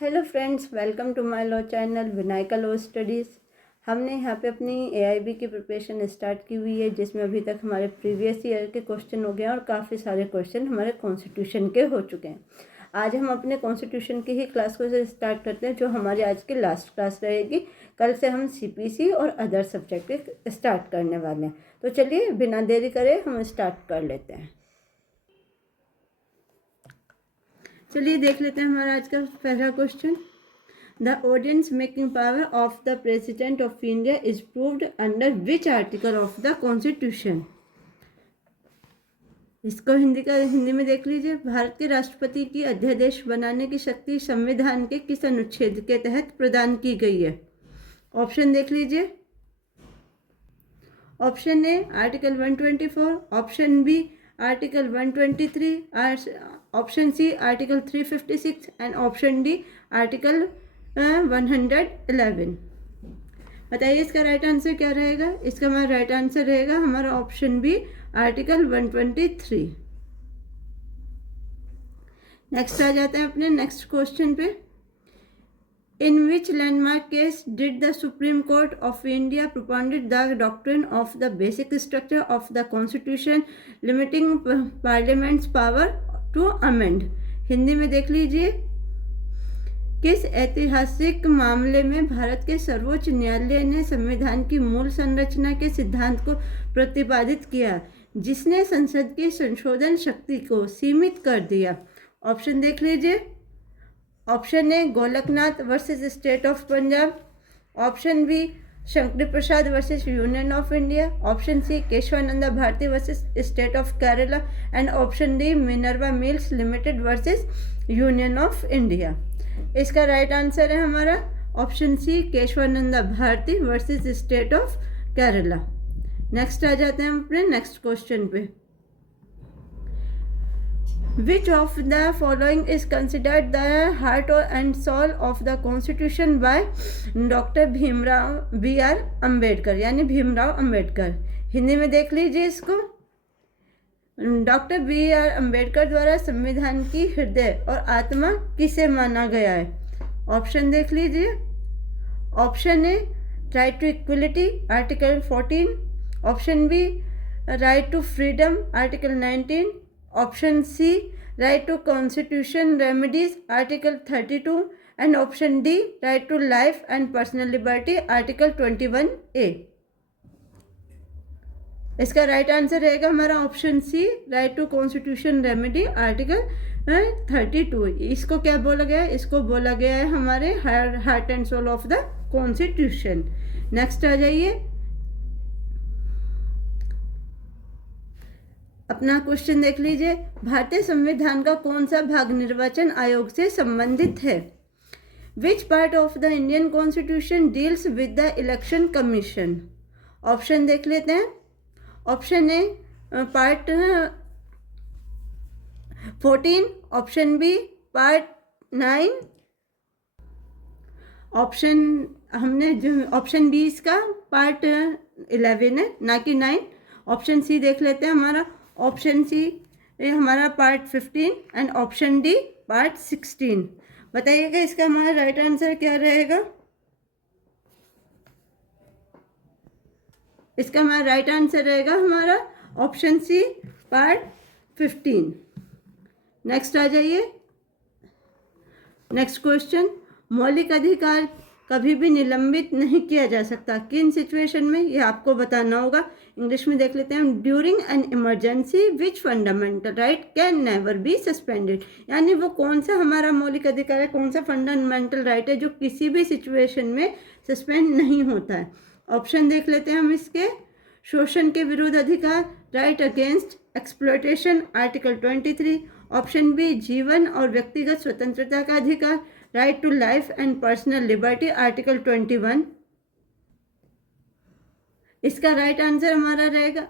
Hello friends, welcome to my law channel Vinayaka law studies. हमने यहाँ पे अपनी एआईबी की प्रिपरेशन स्टार्ट की हुई है, जिसमें अभी तक हमारे प्रीवियस ईयर के क्वेश्चन हो गए हैं और काफ़ी सारे क्वेश्चन हमारे कॉन्स्टिट्यूशन के हो चुके हैं। आज हम अपने कॉन्स्टिट्यूशन की ही क्लास को स्टार्ट करते हैं, जो हमारी आज की लास्ट क्लास रहेगी। कल से हम सीपीसी और अदर सब्जेक्ट स्टार्ट करने वाले हैं। तो चलिए बिना देरी करे हम स्टार्ट कर लेते हैं। चलिए देख लेते हैं हमारा आज का पहला question. The audience making power of the president of India is proved under which article of the constitution. इसको हिंदी में देख लीजिए। भारत के राष्ट्रपति की अध्यादेश बनाने की शक्ति संविधान के किस अनुच्छेद के तहत प्रदान की गई है? ऑप्शन देख लीजिए। Option A article 124, option B article 123, option C article 356 and option D article 111। बताइए इसका राइट आंसर क्या रहेगा? इसका हमारा राइट आंसर रहेगा हमारा ऑप्शन बी आर्टिकल 123। नेक्स्ट आ जाते हैं अपने नेक्स्ट क्वेश्चन पे। In which landmark case did the Supreme Court of India propounded the doctrine of the basic structure of the Constitution limiting Parliament's power to amend? Hindi में देख लीजिए। किस ऐतिहासिक मामले में भारत के सर्वोच्च न्यायालय ने संविधान की मूल संरचना के सिद्धांत को प्रतिपादित किया, जिसने संसद की संशोधन शक्ति को सीमित कर दिया? ऑप्शन देख लीजिए। Option A Golaknath versus state of Punjab, option B Shankar Prasad versus union of India, option C Kesavananda Bharati versus state of Kerala and option D Minerva mills limited versus union of India. इसका राइट आंसर है हमारा option C Kesavananda Bharati versus state of Kerala. Next आ जाते हैं हम अपने next question पे। Which of the following is considered the heart and soul of the Constitution by doctor Bhimrao B.R. Ambedkar, यानी भीमराव अम्बेडकर। हिंदी में देख लीजिए इसको। Doctor B.R. अम्बेडकर द्वारा संविधान की हृदय और आत्मा किसे माना गया है? ऑप्शन देख लीजिए। Option A right to equality article 14, option B right to freedom article 19, option C right to constitution remedies article 32 and option D right to life and personal liberty article 21A। इसका right answer रहेगा हमारा option C right to constitution remedy article 32। इसको क्या बोला गया है? इसको बोला गया है हमारे heart and soul of the constitution. Next आ जाइए। अपना क्वेश्चन देख लीजिए। भारतीय संविधान का कौन सा भाग निर्वाचन आयोग से संबंधित है? Which part of the Indian constitution deals with the election commission? Option देख लेते हैं। Option A part 14, option B part 9, option B इसका पार्ट 11 है, ना कि 9। ऑप्शन सी देख लेते हैं हमारा। ऑप्शन सी हमारा part 15 and option D part 16। बताइएगा इसका हमारा राइट आंसर क्या रहेगा? इसका हमारा राइट आंसर रहेगा हमारा ऑप्शन सी पार्ट 15। नेक्स्ट आ जाइए। Next question. मौलिक अधिकार कभी भी निलंबित नहीं किया जा सकता, किन सिचुएशन में? ये आपको बताना होगा। इंग्लिश में देख लेते हैं। During an emergency which fundamental right can never be suspended, यानी वो कौन सा हमारा मौलिक अधिकार है, कौन सा फंडामेंटल राइट है जो किसी भी सिचुएशन में सस्पेंड नहीं होता है? ऑप्शन देख लेते हैं हम इसके। शोषण के विरुद्ध अधिकार right against exploitation article 23, option B जीवन और व्यक्तिगत स्वतंत्रता का अधिकार right to life and personal liberty article 21। इसका राइट आंसर हमारा रहेगा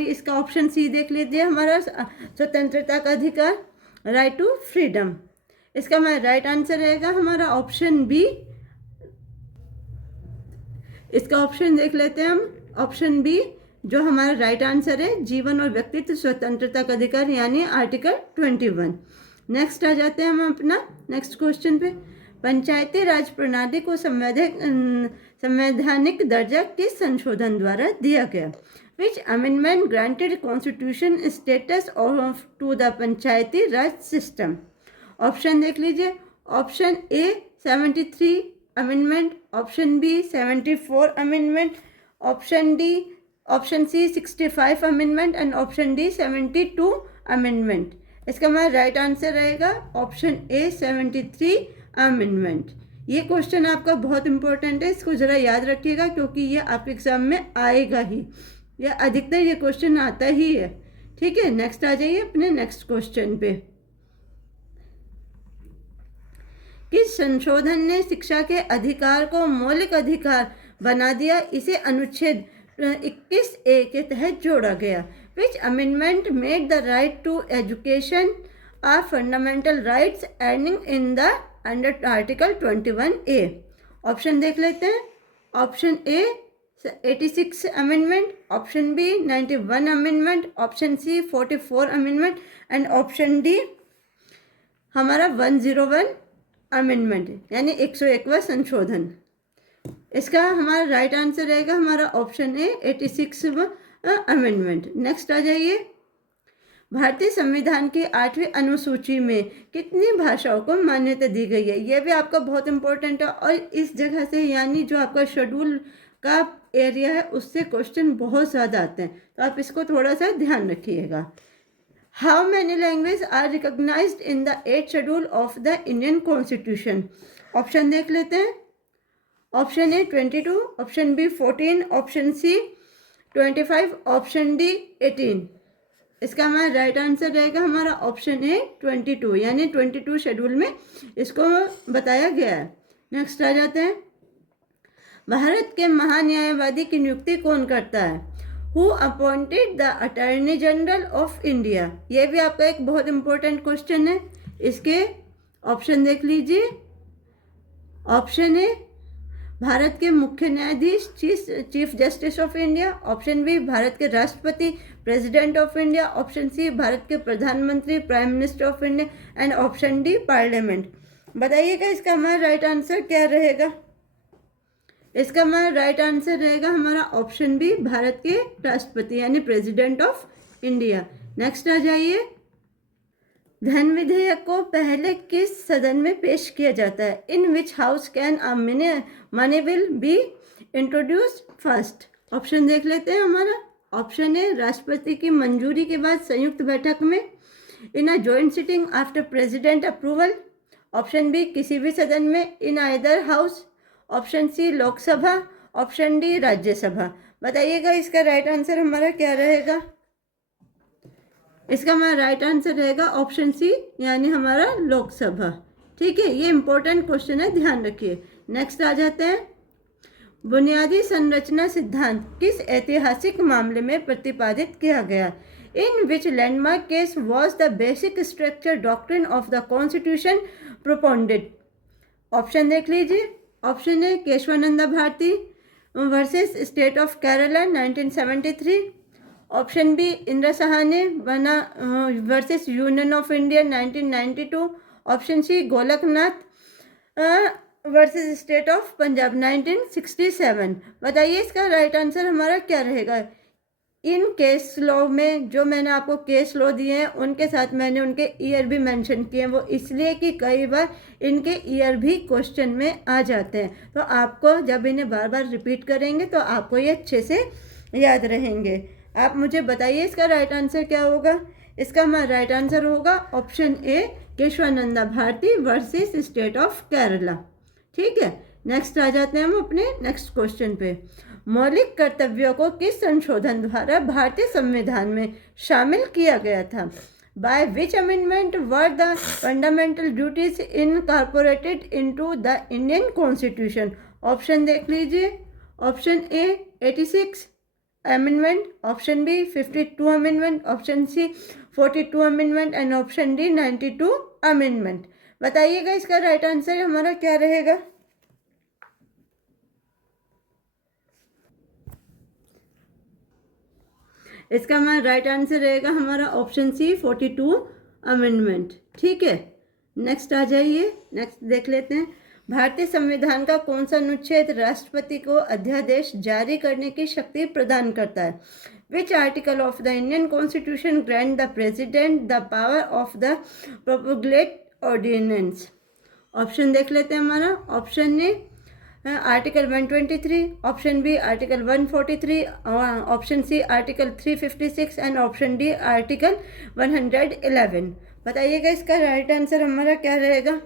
इसका ऑप्शन सी देख लीजिए, हमारा स्वतंत्रता का अधिकार राइट टू फ्रीडम। इसका हमारा राइट आंसर रहेगा हमारा ऑप्शन बी। इसका ऑप्शन देख लेते हैं हम। ऑप्शन बी जो हमारा राइट आंसर है, जीवन और व्यक्तित्व स्वतंत्रता का अधिकार, यानी आर्टिकल 21। नेक्स्ट आ जाते हैं हम अपना नेक्स्ट क्वेश्चन पे। पंचायती राज प्रणाली को संवैधानिक दर्जा किस संशोधन द्वारा दिया गया? Which amendment granted constitution status of to the Panchayati Raj system? Option देख लीजिए। Option A 73 amendment, option B 74 amendment, option C 65 amendment and option D 72 amendment. इसका हमारा राइट आंसर रहेगा ऑप्शन ए 73 अमेंडमेंट। ये क्वेश्चन आपका बहुत इंपॉर्टेंट है, इसको ज़रा याद रखिएगा क्योंकि ये आपके एग्जाम में आएगा ही, या अधिकतर ये क्वेश्चन आता ही है। ठीक है, नेक्स्ट आ जाइए अपने नेक्स्ट क्वेश्चन पे। किस संशोधन ने शिक्षा के अधिकार को मौलिक अधिकार बना दिया? इसे अनुच्छेद 21A के तहत जोड़ा गया। Which amendment made the right to education a fundamental rights ending in the under Article 21A? Option देख लेते हैं। Option A 86 amendment, option B 91 amendment, option C 44 amendment and option D हमारा 101 अमेंडमेंट, यानी 101वां संशोधन। इसका हमारा राइट आंसर रहेगा हमारा ऑप्शन ए 86वां अमेंडमेंट। नेक्स्ट आ जाइए। भारतीय संविधान की 8वीं अनुसूची में कितनी भाषाओं को मान्यता दी गई है? यह भी आपका बहुत इंपॉर्टेंट है और इस जगह से यानी जो आपका शेड्यूल का एरिया है उससे क्वेश्चन बहुत ज़्यादा आते हैं, तो आप इसको थोड़ा सा ध्यान रखिएगा। How many language are recognized in the 8th schedule of the Indian constitution? Option देख लेते हैं। Option A 22, option B 14, option C 25, option D 18। इसका हमारा राइट आंसर रहेगा हमारा ऑप्शन ए 22, यानी 22 शेड्यूल में इसको बताया गया है। नेक्स्ट आ जाते हैं। भारत के महान्यायवादी की नियुक्ति कौन करता है? Who appointed the attorney general of India? ये भी आपका एक बहुत इंपॉर्टेंट क्वेश्चन है। इसके ऑप्शन देख लीजिए। ऑप्शन ए भारत के मुख्य न्यायाधीश chief justice of India, option B भारत के राष्ट्रपति president of India, option C भारत के प्रधानमंत्री prime minister of India and option D parliament. बताइएगा इसका हमारा राइट आंसर क्या रहेगा? इसका हमारा राइट आंसर रहेगा हमारा ऑप्शन बी भारत के राष्ट्रपति यानी प्रेसिडेंट ऑफ इंडिया। नेक्स्ट आ जाइए। धन विधेयक को पहले किस सदन में पेश किया जाता है? In which house can a money bill be introduced first? Option देख लेते हैं हमारा। ऑप्शन ए राष्ट्रपति की मंजूरी के बाद संयुक्त बैठक में, in a joint sitting after president approval, option B किसी भी सदन में, in either house, option C Lok Sabha, option D Rajya Sabha. बताइएगा इसका राइट आंसर हमारा क्या रहेगा? इसका हमारा राइट आंसर रहेगा ऑप्शन सी यानी हमारा लोकसभा। ठीक है, ये इंपॉर्टेंट क्वेश्चन है, ध्यान रखिए। नेक्स्ट आ जाते हैं। बुनियादी संरचना सिद्धांत किस ऐतिहासिक मामले में प्रतिपादित किया गया? In which landmark case was the basic structure doctrine of the constitution propounded? Option देख लीजिए। Option A Kesavananda Bharati versus state of Kerala 1973, option B Indira Sawhney बना versus union of India 1992, option C Golaknath versus state of Punjab 1967। बताइए इसका राइट आंसर हमारा क्या रहेगा? In case law में जो मैंने आपको केस लॉ दिए हैं उनके साथ मैंने उनके ईयर भी मेंशन किए हैं, वो इसलिए कि कई बार इनके ईयर भी क्वेश्चन में आ जाते हैं, तो आपको जब इन्हें बार बार रिपीट करेंगे तो आपको ये अच्छे से याद रहेंगे। आप मुझे बताइए इसका राइट आंसर क्या होगा? इसका हमारा राइट आंसर होगा option A Keshavananda Bharati versus state of Kerala. ठीक है, नेक्स्ट आ जाते हैं हम अपने नेक्स्ट क्वेश्चन पे। मौलिक कर्तव्यों को किस संशोधन द्वारा भारतीय संविधान में शामिल किया गया था? By which amendment were the fundamental duties incorporated into the Indian constitution? Option देख लीजिए। Option A 86 amendment, option B 52 amendment, option C 42 amendment and option D 92 amendment. बताइएगा इसका राइट आंसर हमारा क्या रहेगा? इसका हमारा राइट आंसर रहेगा हमारा ऑप्शन सी 42 अमेंडमेंट। ठीक है, नेक्स्ट आ जाइए। नेक्स्ट देख लेते हैं। भारतीय संविधान का कौन सा अनुच्छेद राष्ट्रपति को अध्यादेश जारी करने की शक्ति प्रदान करता है? Which article of the Indian Constitution grant the President the power of the promulgate ordinance? Option देख लेते हैं हमारा। Option A article 123, option B article 143, option C article 356 and option D article 111। बताइएगा इसका राइट आंसर हमारा क्या रहेगा?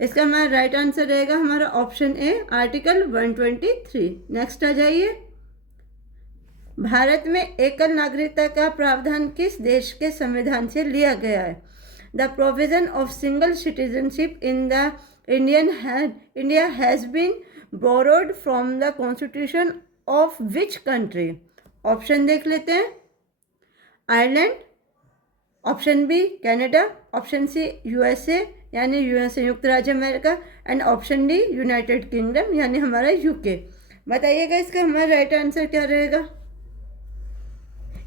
इसका हमारा राइट आंसर रहेगा हमारा ऑप्शन ए आर्टिकल 123। नेक्स्ट आ जाइए। भारत में एकल नागरिकता का प्रावधान किस देश के संविधान से लिया गया है? The provision of single citizenship in the India has been borrowed from the constitution of which country? Option देख लेते हैं। Ireland, option B Canada, option C USA यानी संयुक्त राज्य America and option D United Kingdom यानी हमारा UK. बताइएगा इसका हमारा राइट आंसर क्या रहेगा?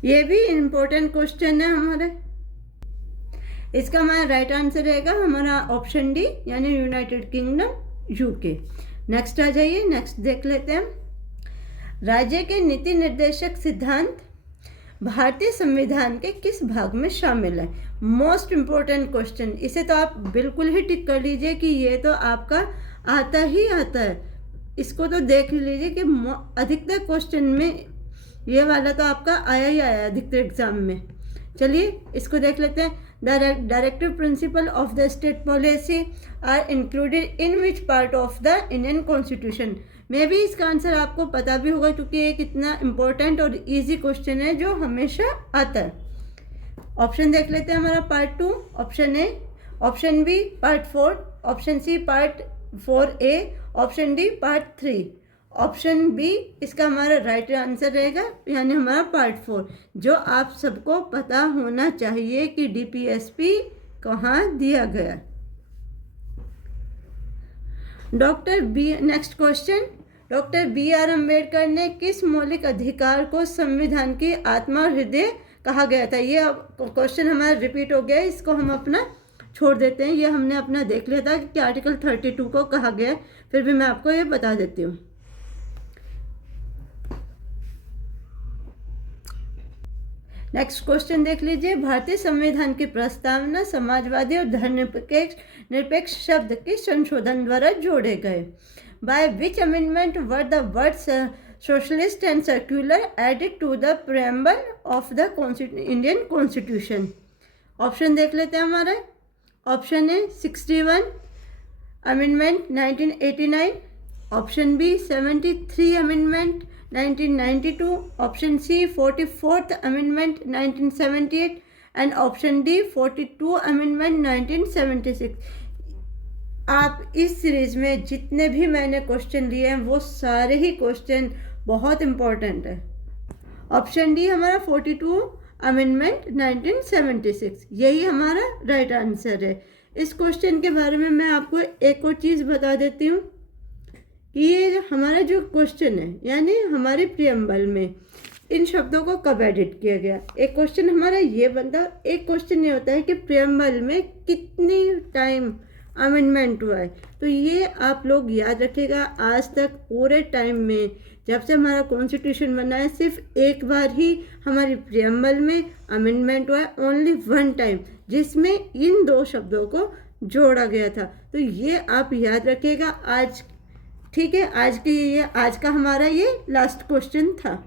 ये भी इम्पोर्टेंट क्वेश्चन है हमारे। इसका हमारा राइट आंसर रहेगा हमारा ऑप्शन डी यानी यूनाइटेड किंगडम यूके। नेक्स्ट आ जाइए। नेक्स्ट देख लेते हैं। राज्य के नीति निर्देशक सिद्धांत भारतीय संविधान के किस भाग में शामिल है? Most important question. इसे तो आप बिल्कुल ही टिक कर लीजिए कि ये तो आपका आता ही आता है। इसको तो देख लीजिए कि अधिकतर क्वेश्चन में ये वाला तो आपका आया ही आया अधिकतर एग्जाम में। चलिए इसको देख लेते हैं। The directive principle of the state policy are included in which part of the Indian constitution? मे भी इसका आंसर आपको पता भी होगा क्योंकि ये कितना इम्पोर्टेंट और इजी क्वेश्चन है जो हमेशा आता है। ऑप्शन देख लेते हैं हमारा part 2, option A, option B part 4, option C part 4A, option D part 3। Option B इसका हमारा राइट आंसर रहेगा यानी हमारा पार्ट 4, जो आप सबको पता होना चाहिए कि DPSP कहाँ दिया गया। Next question. Doctor BR Ambedkar ने किस मौलिक अधिकार को संविधान की आत्मा और हृदय कहा गया था? ये क्वेश्चन हमारा रिपीट हो गया है, इसको हम अपना छोड़ देते हैं। ये हमने अपना देख लिया था कि आर्टिकल 32 को कहा गया है, फिर भी मैं आपको ये बता देती हूँ। नेक्स्ट क्वेश्चन देख लीजिए। भारतीय संविधान की प्रस्तावना समाजवादी और धर्मनिरपेक्ष शब्द के संशोधन द्वारा जोड़े गए। By which amendment were the words socialist and secular added to the preamble of the Indian constitution? Option देख लेते हैं हमारे। Option A 61 amendment 1989, option B 73 amendment 1992, option C 44th amendment 1978 and option D 42 amendment 1976। आप इस series में जितने भी मैंने क्वेश्चन लिए हैं वो सारे ही क्वेश्चन बहुत इम्पोर्टेंट है। ऑप्शन डी हमारा 42 अमेंडमेंट 1976 यही हमारा राइट आंसर है। इस क्वेश्चन के बारे में मैं आपको एक और चीज़ बता देती हूँ कि ये हमारा जो क्वेश्चन है यानी हमारे प्रियम्बल में इन शब्दों को कब एडिट किया गया। एक क्वेश्चन हमारा ये बनता, एक क्वेश्चन ये होता है कि प्रियम्बल में कितनी टाइम अमेंडमेंट हुआ है। तो ये आप लोग याद रखिएगा, आज तक पूरे टाइम में जब से हमारा कॉन्स्टिट्यूशन बना है सिर्फ एक बार ही हमारी प्रियम्बल में अमेंडमेंट हुआ है, ओनली 1 टाइम, जिसमें इन 2 शब्दों को जोड़ा गया था। तो ये आप याद रखिएगा। आज ठीक है, आज का हमारा ये लास्ट क्वेश्चन था।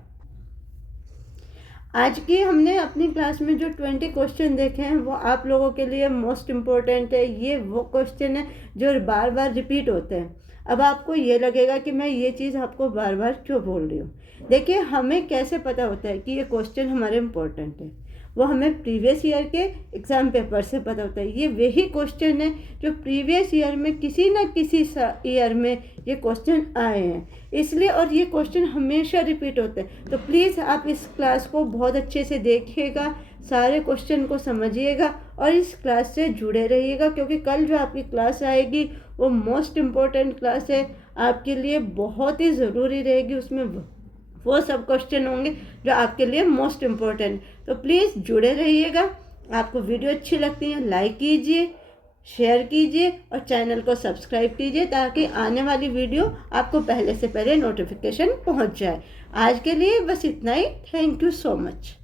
आज की हमने अपनी क्लास में जो 20 क्वेश्चन देखे हैं वो आप लोगों के लिए मोस्ट इम्पोर्टेंट है। ये वो क्वेश्चन है जो बार बार रिपीट होते हैं। अब आपको ये लगेगा कि मैं ये चीज़ आपको बार बार क्यों बोल रही हूँ। देखिए, हमें कैसे पता होता है कि ये क्वेश्चन हमारे इम्पोर्टेंट है, वो हमें प्रीवियस ईयर के एग्ज़ाम पेपर से पता होता है। ये वही क्वेश्चन है जो प्रीवियस ईयर में किसी न किसी ईयर में ये क्वेश्चन आए हैं, इसलिए। और ये क्वेश्चन हमेशा रिपीट होते हैं। तो प्लीज़ आप इस क्लास को बहुत अच्छे से देखिएगा, सारे क्वेश्चन को समझिएगा और इस क्लास से जुड़े रहिएगा, क्योंकि कल जो आपकी क्लास आएगी वो मोस्ट इम्पोर्टेंट क्लास है, आपके लिए बहुत ही ज़रूरी रहेगी। उसमें वो सब क्वेश्चन होंगे जो आपके लिए मोस्ट इम्पोर्टेंट। तो प्लीज़ जुड़े रहिएगा। आपको वीडियो अच्छी लगती है लाइक कीजिए, शेयर कीजिए और चैनल को सब्सक्राइब कीजिए ताकि आने वाली वीडियो आपको पहले से पहले नोटिफिकेशन पहुंच जाए। आज के लिए बस इतना ही। Thank you so much.